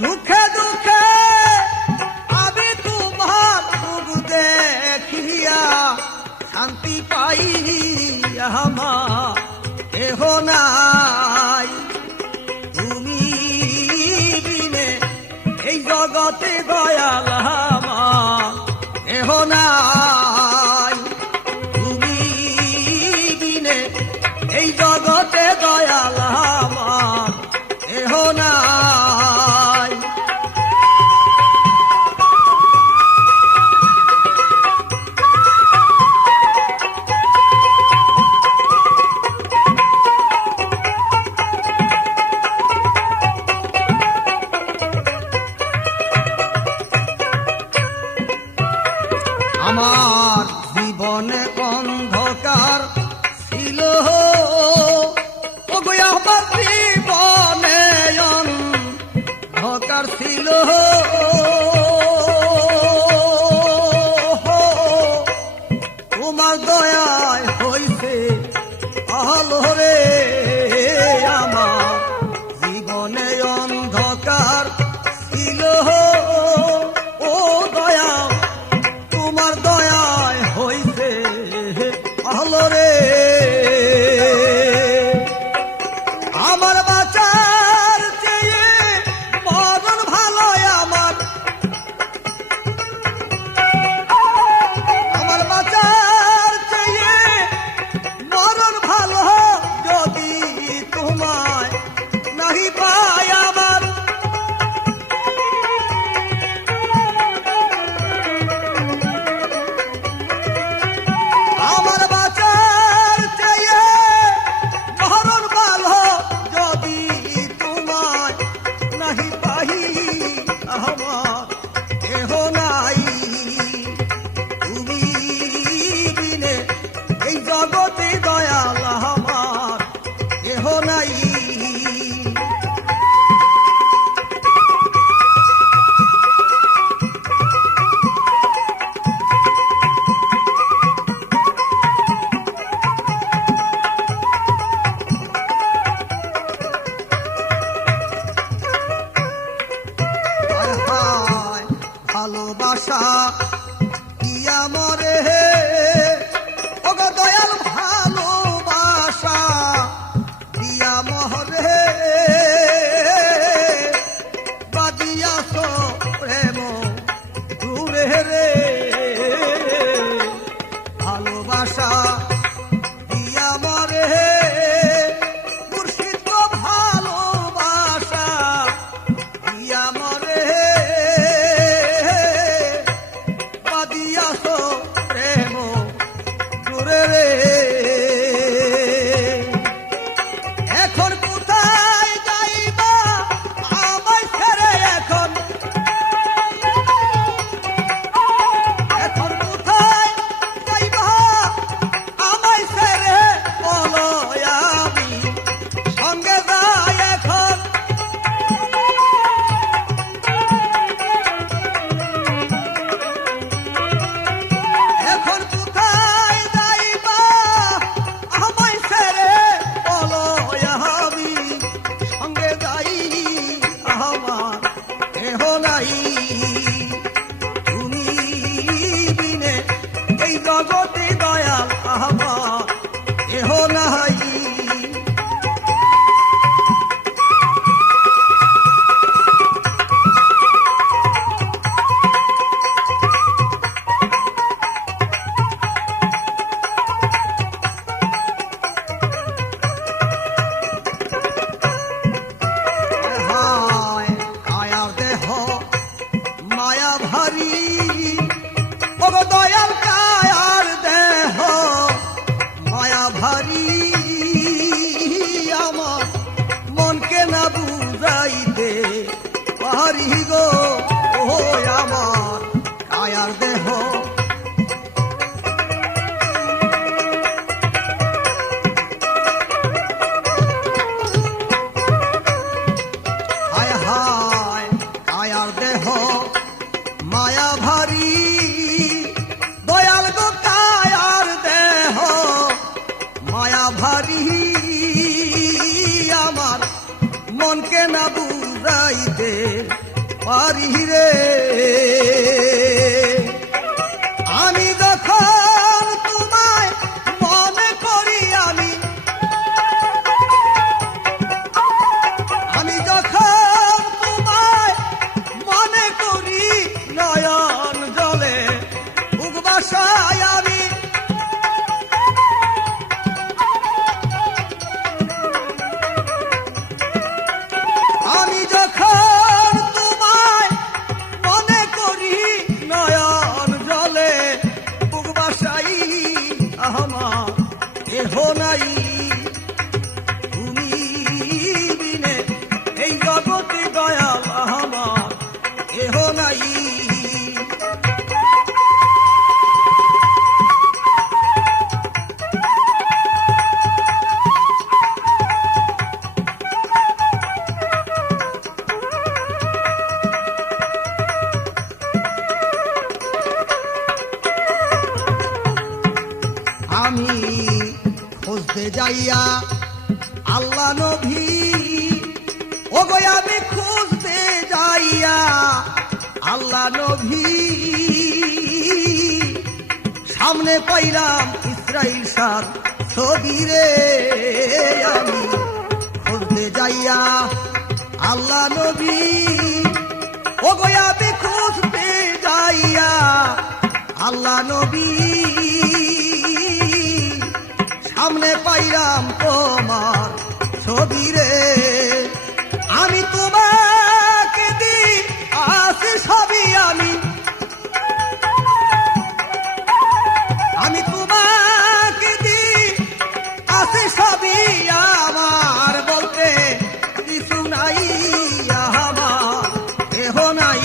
সুখে দুঃখে আমি তোমার মুখ দেখিয়া শান্তি পাই আমার কেহ নাই। তুমি বিনে এই জগতে দয়াল আমার কেহ নাই। তুমি বিনে এই জগতে দয়াল আমার কেহ নাই। আমার জীবনে অন্ধকার ছিল, ওগো আমার জীবনে অন্ধকার ছিল। তোমার দয়ায় হইছে আলো রে। আমার জীবনে অন্ধকার ছিল, ও দয়া তোমার দয়ায় হইছে আলো রে। আমার বাঁচার চেয়ে মরণ ভালো। আমার বাঁচার চেয়ে মরণ ভালো যদি তোমায় নাহি পাই। আমার আমার বাঁচার চেয়ে মরণ ভালো যদি তোমায় নাহি পাই। আমার কেহ নাই। তুমি বিনে এই জগতে দয়াল আমার কেহ নাই। ভালোবাসা দিয়া মরে ওগো দয়াল ভালোবাসা দিয়া মরে। বাদিয়াছ প্রেম দূরে রে। ভালোবাসা দিয়া মরে মুর্শিদ ভালোবাসা দিয়া মরে। দিয়াছ প্রেম দূরে রে। এখন কোথায় যাইবা আমায় ছেড়ে? এখন কোথায় যাইবা আমায় ছেড়ে? বলো আমি সঙ্গে যাই। এখন কোথায় যাইবা আমায় ছেড়ে? বলো আমি সঙ্গে যাই। আমার কেহ নাই। তুমি বিনে এই জগতে দয়াল আমার কেহ নাই। মায়া ভারী ওগো দয়াল কায়ার দেহ মায়া ভারী। আমার মনকে না বুঝাইতে পারি গো। ও আমার কায়ার দেহ হায় হায় কায়ার দেহ মায়া ভারী। দয়াল গো কায়ার দেহ মায়া ভারী। আমার মনকে না বুঝাইতে পারি রে। আমি যখন তোমায় মনে করি, আমি যখন তোমায় মনে করি, নয়ন জলে বুক বাসায় আমি যখন তোমায় মনে করি, নয়ন জলে বুক বাসাই, আমার কেহ নাই তুমি বিনে এই জগতে দয়াল আমার কেহ নাই। আমি খুঁজতে যাইয়া আল্লাহ নবী, ও গো আমি খুঁজতে যাইয়া আল্লাহ নবী, সামনে পাইলাম ইসরাইল সার ছবি রে। আমি খুঁজতে যাইয়া আল্লাহ নবী, ও গো আমি খুঁজতে যাইয়া আল্লাহ নবী, সামনে পাইলাম তোমার ছবি রে। আমি তোমাকে দি আসি ছবি, আমি তোমাকে দি আসি ছবি, আমার বলতে কিছু নাই, আমার কেহ নাই।